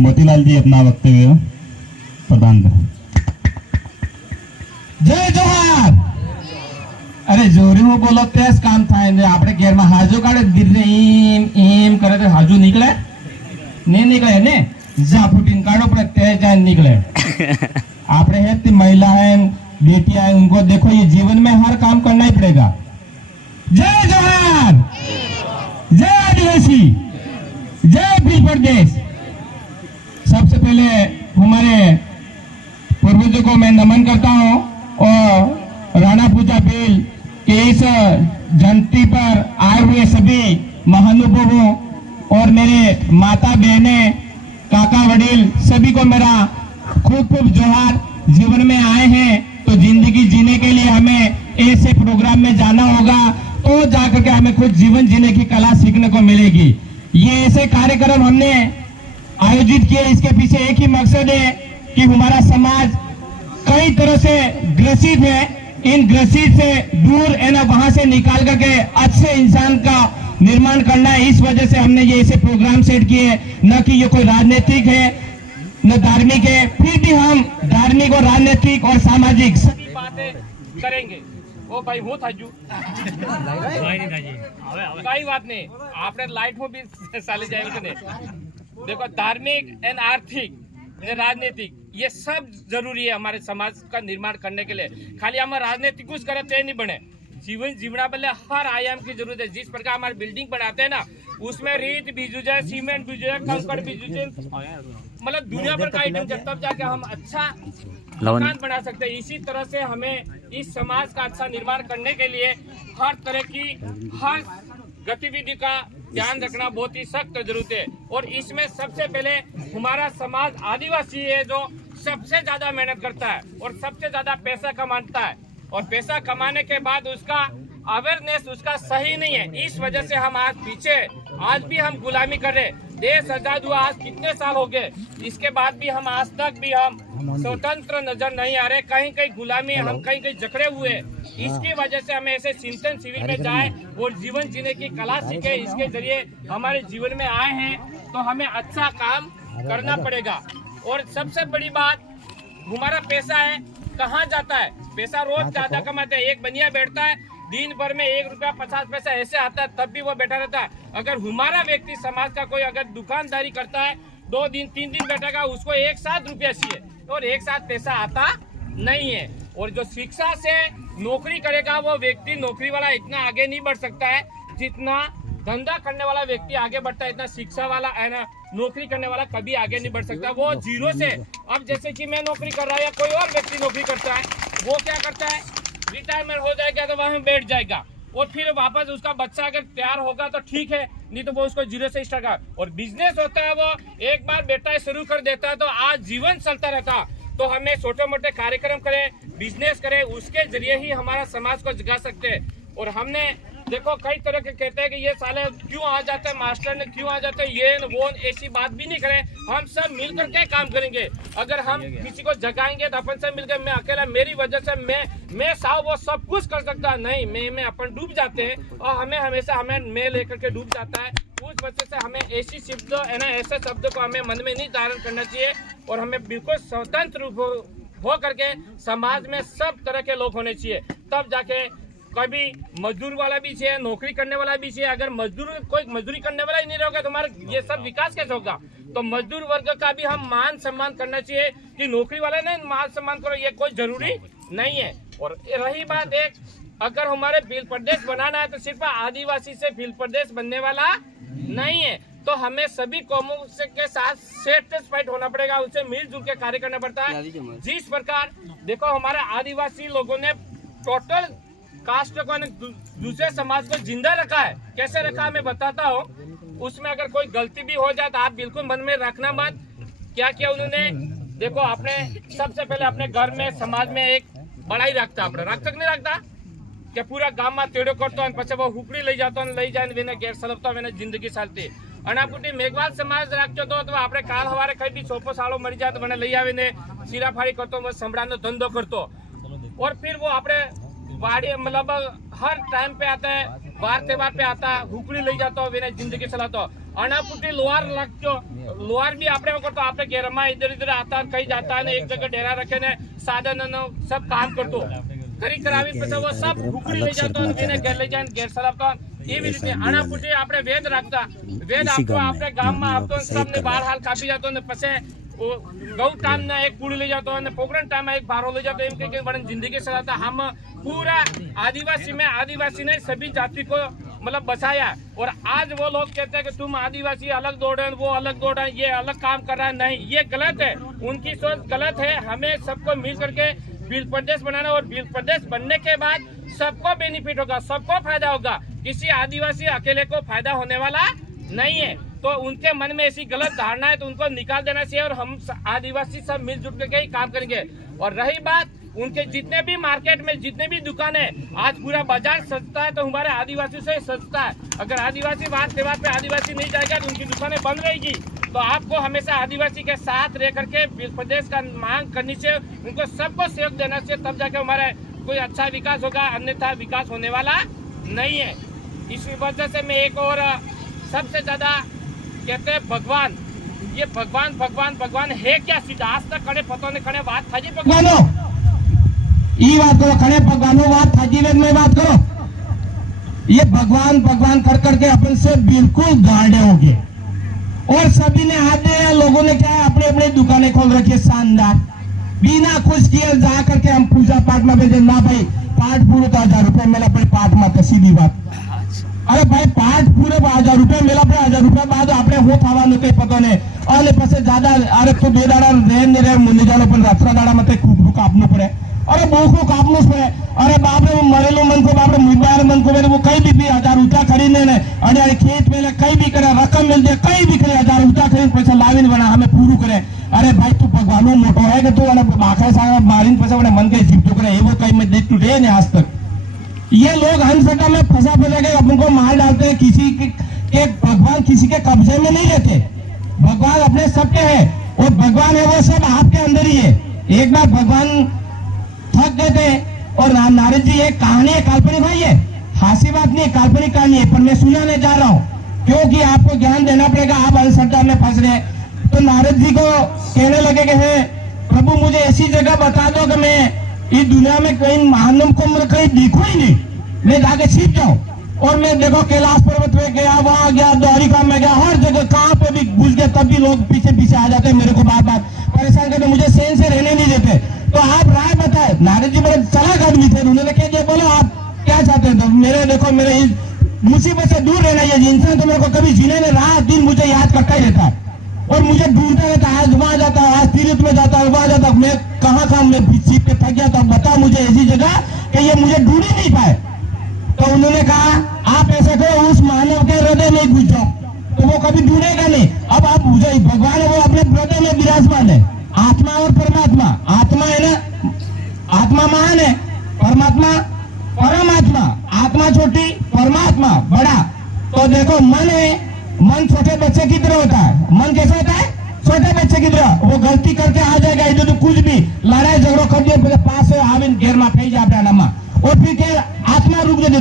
मोतीलाल जी अपना वक्तव्य प्रदान करें। जय जोहार। अरे जोरी में बोलो तेज काम थाय ने आपणे घेर में हाजू काढे धीरे एम करे तो हाजू निकले नहीं निकले ने जा फुटीन काढो पर तेज जाए निकले। आपणे है ती महिला है बेटियां है उनको देखो ये जीवन में हर काम करना ही पड़ेगा। जय जोहार, जय आदिवासी, जय भील प्रदेश। सबसे पहले हमारे पूर्वजों को मैं नमन करता हूं और राणा पूजा भील के इस जयंती पर आए हुए सभी महानुभावों और मेरे माता बहने काका वडील सभी को मेरा खूब खूब जोहार। जीवन में आए हैं तो जिंदगी जीने के लिए हमें ऐसे प्रोग्राम में जाना होगा तो जाकर के हमें खुद जीवन जीने की कला सीखने को मिलेगी। ये ऐसे कार्यक्रम हमने आयोजित किए, इसके पीछे एक ही मकसद है कि हमारा समाज कई तरह से ग्रसित है, इन ग्रसित से दूर है ना वहां से निकाल करके अच्छे इंसान का निर्माण करना है। इस वजह से हमने ये ऐसे प्रोग्राम सेट किए, न कि ये कोई राजनीतिक है न धार्मिक है, फिर भी हम धार्मिक और राजनीतिक और सामाजिक सभी बातें करेंगे। ओ भाई हो थाजू कई बात नहीं, आपने लाइट हो भी साले जाएंगे ने। देखो धार्मिक एंड आर्थिक राजनीतिक ये सब जरूरी है हमारे समाज का निर्माण करने के लिए। खाली हम राजनीतिक कुछ करे तो नहीं बने, जीवन जीवना बदले हर आयाम की जरूरत है। जिस प्रकार हमारे बिल्डिंग बनाते हैं ना उसमें रेत बीजू जाए, सीमेंट बीजू जाए, कंकड़ बीजू जाए, मतलब दुनिया भर का आइटम जब तब जाके हम अच्छा मकान बना सकते हैं। इसी तरह से हमें इस समाज का अच्छा निर्माण करने के लिए हर तरह की हर गतिविधि का ध्यान रखना बहुत ही सख्त जरूरत है। और इसमें सबसे पहले हमारा समाज आदिवासी है जो सबसे ज्यादा मेहनत करता है और सबसे ज्यादा पैसा कमाता है, और पैसा कमाने के बाद उसका अवेयरनेस उसका सही नहीं है। इस वजह से हम आज पीछे, आज भी हम गुलामी कर रहे। देश आजाद हुआ आज कितने साल हो गए, इसके बाद भी हम आज तक भी हम स्वतंत्र नजर नहीं आ रहे, कहीं कहीं गुलामी, हम कहीं कहीं जकड़े हुए। इसकी वजह से हमें ऐसे चिंतन शिविर में जाए और जीवन जीने की कला सीखे। इसके जरिए हमारे जीवन में आए हैं तो हमें अच्छा काम करना पड़ेगा। और सबसे बड़ी बात, हमारा पैसा है कहाँ जाता है? पैसा रोज ज्यादा कमाते हैं, एक बनिया बैठता है दिन भर में 1 रुपया 50 पैसा ऐसे आता है तब भी वो बैठा रहता है। अगर हमारा व्यक्ति समाज का कोई अगर दुकानदारी करता है 2 दिन 3 दिन बैठेगा, उसको एक साथ रुपया चाहिए और एक साथ पैसा आता नहीं है। और जो शिक्षा से नौकरी करेगा वो व्यक्ति, नौकरी वाला इतना आगे नहीं बढ़ सकता है जितना धंधा करने वाला व्यक्ति आगे बढ़ता है। इतना शिक्षा वाला है ना, नौकरी करने वाला कभी आगे नहीं बढ़ सकता। वो जीरो से, अब जैसे कि मैं नौकरी कर रहा है या कोई और व्यक्ति नौकरी करता है, वो क्या करता है, रिटायरमेंट हो जाएगा तो वहां बैठ जाएगा और फिर वापस उसका बच्चा अगर तैयार होगा तो ठीक है, नहीं तो वो उसको जीरो से स्टार्ट कर। और बिजनेस होता है वो एक बार बेटा शुरू कर देता है तो आज जीवन चलता रहता। तो हमें छोटे मोटे कार्यक्रम करें, बिजनेस करें, उसके जरिए ही हमारा समाज को जगा सकते हैं। और हमने देखो कई तरह के कहते हैं कि ये साले क्यों आ जाते हैं, मास्टर ने क्यों आ जाते हैं, ये वो, ऐसी बात भी नहीं करें। हम सब मिलकर के काम करेंगे। अगर हम किसी को जगाएंगे तो अपन सब मिलकर, मैं अकेला मेरी वजह से मैं साव वो सब कुछ कर सकता नहीं, मैं अपन डूब जाते हैं और हमें हमेशा मैं लेकर के डूब जाता है। उस वजह से हमें ऐसी शब्द है ना, ऐसे शब्द को हमें मन में नहीं धारण करना चाहिए और हमें बिल्कुल स्वतंत्र हो करके समाज में सब तरह के लोग होने चाहिए। तब जाके कभी मजदूर वाला भी चाहिए, नौकरी करने वाला भी चाहिए। अगर मजदूर कोई मजदूरी करने वाला ही नहीं रहेगा तो हमारा ये सब विकास कैसे होगा? तो मजदूर वर्ग का भी हम मान सम्मान करना चाहिए कि नौकरी वाला नहीं मान सम्मान करो, ये कोई जरूरी नहीं है। और रही बात एक, अगर हमारे भील प्रदेश बनाना है तो सिर्फ आदिवासी से भील प्रदेश बनने वाला नहीं है, तो हमें सभी कौमों के साथ सेटिस्फाइड होना पड़ेगा, उनसे मिलजुल के कार्य करना पड़ता है। जिस प्रकार देखो हमारे आदिवासी लोगों ने टोटल कास्ट को दूसरे समाज को जिंदा रखा है। कैसे रखा मैं बताता हूँ। उसमें अगर कोई गलती भी हो जाए तो आप बिल्कुल मन में रखना मत। क्या किया उन्होंने, देखो आपने सबसे पहले अपने घर में समाज में एक बड़ाई रखता, अपने रख तक नहीं रखता क्या पूरा गांव में तेड़ो करता पछे वो हुकड़ी लई जाता लई जाए घेर सलपता जिंदगी चालती। अनापुटी मेघवाल समाज रखो तो आपने काल हवारे कई भी छोपो सालो मरी जाए तो मैंने लई आवीने सीरा फाड़ी करतो, वो संभळानो धंधो करतो। और फिर वो आपने वाड़ी मतलब हर टाइम पे आता है, वार त्योहार पे आता है, हुकड़ी ले जाता हो, जिंदगी चलाता हो। अनापुटी लोहार लगतो लोहार भी आपने करतो आपने घेरमा इधर इधर आता कहीं जाता ने एक जगह डेरा रखे ने साधन सब काम करतो કરી કરાવી પછી वो सब ઢુકડી લઈ જતો એને ઘેર લઈ જાય ઘેર સરાવતો એવી રીતે અનાપુટી આપણે વેદ રાખતા વેદ આપતો આપણે ગામમાં આપતો सबने बाहर हाल कापी जातो ने પછી गौ टाइम ना एक पूरी ले जाता है पोखरण टाइम एक भारो ले जाता है इनके बड़े जिंदगी से रहता हम पूरा आदिवासी में आदिवासी ने सभी जाति को मतलब बचाया और आज वो लोग कहते हैं कि तुम आदिवासी अलग दौड़े वो अलग दौड़े ये अलग काम कर रहा है नहीं ये गलत है उनकी सोच गलत है हमें सबको मिल करके बिल प्रदेश बनाना और बिल प्रदेश बनने के बाद सबको बेनिफिट होगा सबको फायदा होगा किसी आदिवासी अकेले को फायदा होने वाला नहीं है तो उनके मन में ऐसी गलत धारणा है तो उनको निकाल देना चाहिए और हम आदिवासी सब मिलजुल करके ही काम करेंगे और रही बात उनके जितने भी मार्केट में जितने भी दुकान है आज पूरा बाजार सस्ता है तो हमारे आदिवासी से सस्ता है अगर आदिवासी बात त्योहार पे आदिवासी नहीं जाएगा तो उनकी दुकानें बंद रहेगी तो आपको हमेशा आदिवासी के साथ रह करके प्रदेश का मांग करनी चाहिए उनको सबको सहयोग देना चाहिए तब जाके हमारा कोई अच्छा विकास होगा अन्यथा विकास होने वाला नहीं है इसी वजह से मैं एक और सबसे ज्यादा कहते हैं भगवान ये भगवान भगवान भगवान है क्या सीधा आज तक खड़े पतों ने खड़े बात था जी भगवानो ये बात करो खड़े भगवानों बात था जी में बात करो ये भगवान भगवान कर करके अपन से बिल्कुल गांडे हो गए और सभी ने हाथ दिया लोगों ने क्या है अपनी अपनी दुकानें खोल रखी है शानदार बिना कुछ किए जा करके हम पूजा पाठ में भेजे ना भाई पाठ पूरे तो 1000 रुपए मिला अपने पाठ में तो सीधी बात अरे भाई पाठ पूरे 1000 रुपए मिला अपने 1000 रुपए बाद आपने हो થવાનું કઈ પતો ને અને પછી ज्यादा अरे तो બે દાડા રેન ને રે મુંડી જાનો પણ રાત્રા દાડા માં તે કુકડું કાપનું પડે अरे બોખું કાપનું પડે अरे बाप रे मरेलो मन को बाप रे मुबार मन को वो कई भी 1000 ऊंचा खरीदने ने अरे खेत में कई भी करे रकम मिल जाए कई भी करे 1000 ऊंचा खरीद पैसा लावीन बना हमें पूरू करे अरे भाई तू भगवानो मोटो है कि तू बाखा सांगा मारीन पैसा मन के जीव करे वो कई में देख तू रे ने आज तक ये लोग हंसटा में फंसा के अपन को मार डालते हैं किसी के भगवान किसी के कब्जे में नहीं रहते भगवान अपने सबके है और भगवान है वो सब आपके अंदर ही है एक बार भगवान थक गए थे और नारद जी एक कहानी है काल्पनिक भाई है हासी बात नहीं काल्पनिक कहानी है पर मैं सुनाने जा रहा हूँ क्योंकि आपको ज्ञान देना पड़ेगा आप अंधश्रद्धा में फंस रहे तो नारद जी को कहने लगे कि हे प्रभु मुझे ऐसी जगह बता दो कि मैं इस दुनिया में कहीं मानव को मैं कहीं दिखू ही नहीं मैं जाके सीख जाऊं और मैं देखो कैलाश पर्वत में गया वहां गया द्वारिका में गया हर जगह कहाँ पे भी घुस गया तब भी लोग पीछे पीछे आ जाते मेरे को बार बार परेशान करते मुझे सैन से रहने नहीं देते तो आप राय बताए नारद जी बड़े चालाक आदमी थे उन्होंने कह दिया बोलो आप क्या चाहते हैं तो मेरे देखो मेरे इस मुसीबत से दूर रहना ये इंसान तो मेरे को कभी जीने में रात दिन मुझे याद करता ही रहता है और मुझे ढूंढता रहता है आज वहां जाता है आज तीर्थ में जाता है वहां जाता मैं कहाँ मैं सीट पे थक गया था बताओ मुझे ऐसी जगह कि ये मुझे ढूंढ ही नहीं पाए तो उन्होंने कहा आप ऐसा करो उस मानव के हृदय में घुस जाओ तो वो कभी ढूंढेगा नहीं अब आप भगवान है वो अपने हृदय में विराजमान है आत्मा और परमात्मा आत्मा है ना आत्मा महान है परमात्मा परमात्मा आत्मा छोटी परमात्मा बड़ा तो देखो मन है मन छोटे बच्चे की तरह होता है मन कैसा होता है छोटे बच्चे की तरह वो गलती करके आ जाएगा इधर तो कुछ भी लड़ाई झगड़ो कर दिया पास से आविन घेर में फैल जाए नमा और फिर क्या आत्मा रुक जाती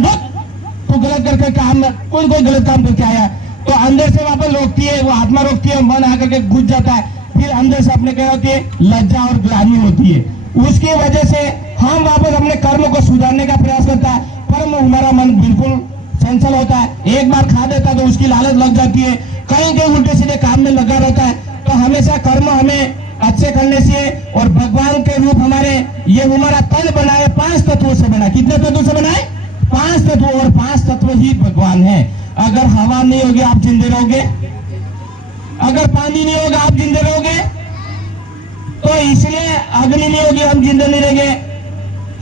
तो गलत करके काम कोई गलत काम करके आया तो अंदर से वहां पर रोकती है वो आत्मा रोकती है मन आकर के घुस जाता है फिर अंदर से अपने क्या होती है लज्जा और ग्लानि होती है उसकी वजह से हम वापस अपने कर्म को सुधारने का प्रयास करता है पर हमारा मन बिल्कुल चंचल होता है एक बार खा देता तो उसकी लालच लग जाती है कहीं कहीं उल्टे सीधे काम में लगा रहता है तो हमेशा कर्म हमें अच्छे करने से और भगवान के रूप हमारे ये हमारा तन बनाए 5 तत्वों से बना कितने तत्वों से बनाए 5 तत्व और 5 तत्व ही भगवान है अगर हवा नहीं होगी आप जिंदे रहोगे अगर पानी नहीं होगा आप जिंदे रहोगे तो इसलिए अग्नि नहीं होगी हम जिंदे नहीं रहेंगे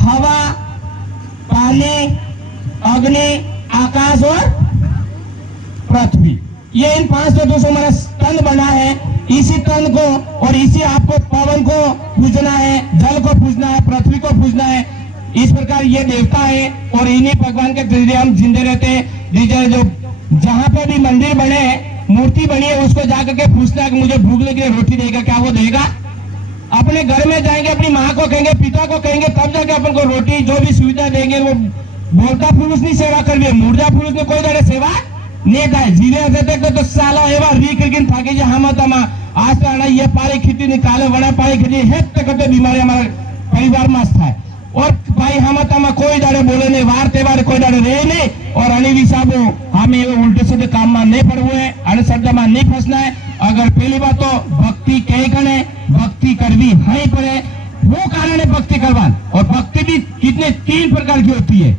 हवा पानी अग्नि आकाश और पृथ्वी ये इन 5 तत्वों से हमारा तन बना है इसी तन को और इसी आपको पवन को पूजना है जल को पूजना है पृथ्वी को पूजना है इस प्रकार ये देवता है और इन्हीं भगवान के जरिए हम जिंदे रहते हैं जो जहाँ पे भी मंदिर बने मूर्ति बनी है उसको जाकर के पूछना है कि मुझे भूख लगी रोटी देगा क्या वो देगा अपने घर में जाएंगे अपनी माँ को कहेंगे पिता को कहेंगे तब जाके अपन को रोटी जो भी सुविधा देंगे वो बोलता पुरुष नहीं सेवा कर मुर्दा पुरुष ने कोई तरह सेवा नेता है जीरे हते तो साला एवा रीकिन थाकी जे हम तमा आज तो आना ये पारी खेती निकाले बड़ा पारी खेती हेत करते बीमारी हमारे परिवार में था और भाई हम तमा कोई दाड़े बोले नहीं वार तेवार कोई दाड़े रहे नहीं और अनिल साहब हमें उल्टे सीधे काम में नहीं पड़वे है अने शब्द में नहीं फंसना है। अगर पहली बात तो भक्ति कहीं कने भक्ति करवी है पड़े वो कारण है भक्ति करवान और भक्ति भी कितने 3 प्रकार की होती है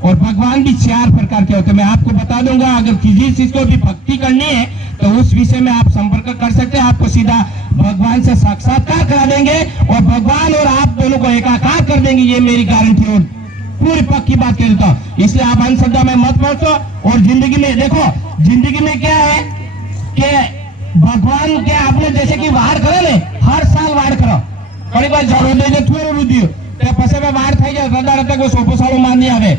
और भगवान भी 4 प्रकार के होते हैं। मैं आपको बता दूंगा अगर किसी चीज को भी भक्ति करनी है तो उस विषय में आप संपर्क कर सकते हैं, आपको सीधा भगवान से साक्षात्कार करा देंगे और भगवान और आप दोनों को एकाकार कर देंगे, ये मेरी गारंटी और पूरी पक्की बात कहता हूँ। इसलिए आप अंधश्रद्धा में मत पड़ो और जिंदगी में देखो जिंदगी में क्या है कि भगवान के आपने जैसे कि वार करो ने हर साल वार करो घणी बार जरूर दे थोड़ું रुदियो તે પછી વાર થઈ જાય રડા રડા કોઈ સોપો સાળો માની આવે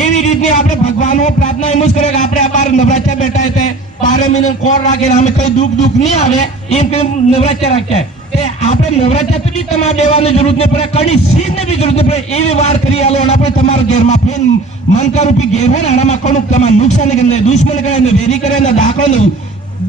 એવી રીતની આપણે ભગવાનનો પ્રાર્થના એમ જ કરે કે આપણે આ બાર નવરાત્રા બેઠા છે 12 મહિને કોણ રાખે અમે કઈ દુઃખ નહીં આવે એમ કે નવરાત્રા રાખે તે આપણે નવરાત્રા તો બી તમારે દેવાની જરૂર નહીં પડે કડી ચીજ ને બી જરૂર નહીં પડે એવી વાર કરી આલો અને આપણે તમારા ઘરમાં ફેન મનકા રૂપી ઘેર હોય ને આનામાં કોનું તમારે નુકસાન કરે દુશ્મન કરે ને વેરી કરે ને દાખલો ને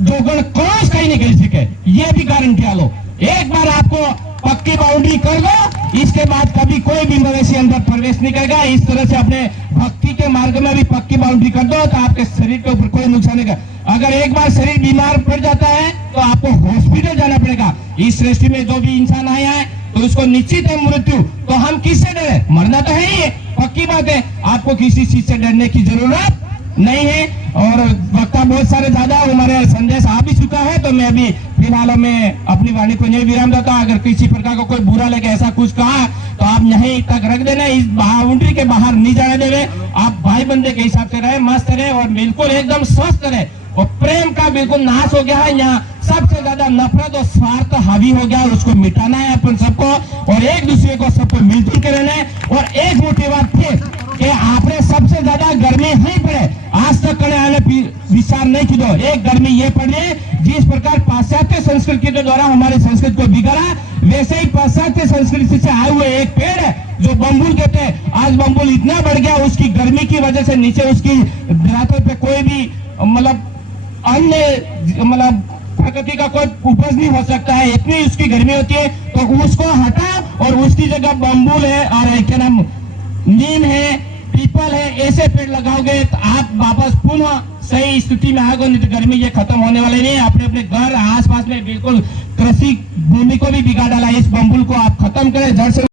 જોગણ કોશ કઈ નહીં કરી શકે ये भी गारंटी आलो। एक बार आपको पक्की बाउंड्री कर दो इसके बाद कभी कोई भी मवेशी अंदर प्रवेश नहीं करेगा। इस तरह से अपने भक्ति के मार्ग में भी पक्की बाउंड्री कर दो तो आपके शरीर के ऊपर कोई नुकसान नहीं करेगा। अगर एक बार शरीर बीमार पड़ जाता है तो आपको हॉस्पिटल जाना पड़ेगा। इस सृष्टि में जो भी इंसान आया है तो उसको निश्चित है मृत्यु, तो हम किससे डरे, मरना तो है ही है, पक्की बात है। आपको किसी चीज से डरने की जरूरत नहीं है। और वक्ता बहुत सारे ज्यादा हमारे संदेश आ भी चुका है तो मैं अभी फिलहाल में अपनी वाणी को नहीं विराम देता। अगर किसी प्रकार का कोई बुरा लगे ऐसा कुछ कहा तो आप यहीं तक रख देना, इस बाउंड्री के बाहर नहीं जाने देवे। आप भाई बंदे के हिसाब से रहे, मस्त रहे और बिल्कुल एकदम स्वस्थ रहे। और प्रेम का बिल्कुल नाश हो गया है, यहाँ सबसे ज्यादा नफरत और स्वार्थ हावी हो गया और उसको मिटाना है अपन सबको और एक दूसरे को सबको मिलजुल के रहना है। और एक मोटी बात थी कि आपने सबसे ज्यादा गर्मी नहीं पड़े आज तक कड़े आने विचार नहीं की दो। एक गर्मी ये पड़े जिस प्रकार पाश्चात्य संस्कृति के द्वारा हमारी संस्कृति को बिगड़ा वैसे ही पाश्चात्य संस्कृति से आए हुए एक पेड़ है जो बम्बुल कहते हैं। आज बम्बुल इतना बढ़ गया उसकी गर्मी की वजह से नीचे उसकी दरातों पे कोई भी मतलब अन्य मतलब प्रकृति का कोई उपज नहीं हो सकता है, इतनी उसकी गर्मी होती है। तो उसको हटा और उसकी जगह बम्बुल है और क्या नाम नीम है, पीपल है, ऐसे पेड़ लगाओगे तो आप वापस पुनः सही स्थिति में आओगे। नहीं तो गर्मी ये खत्म होने वाले नहीं है। अपने अपने घर आसपास में बिल्कुल कृषि भूमि को भी बिगाड़ डाला। इस बम्बुल को आप खत्म करें जड़ से।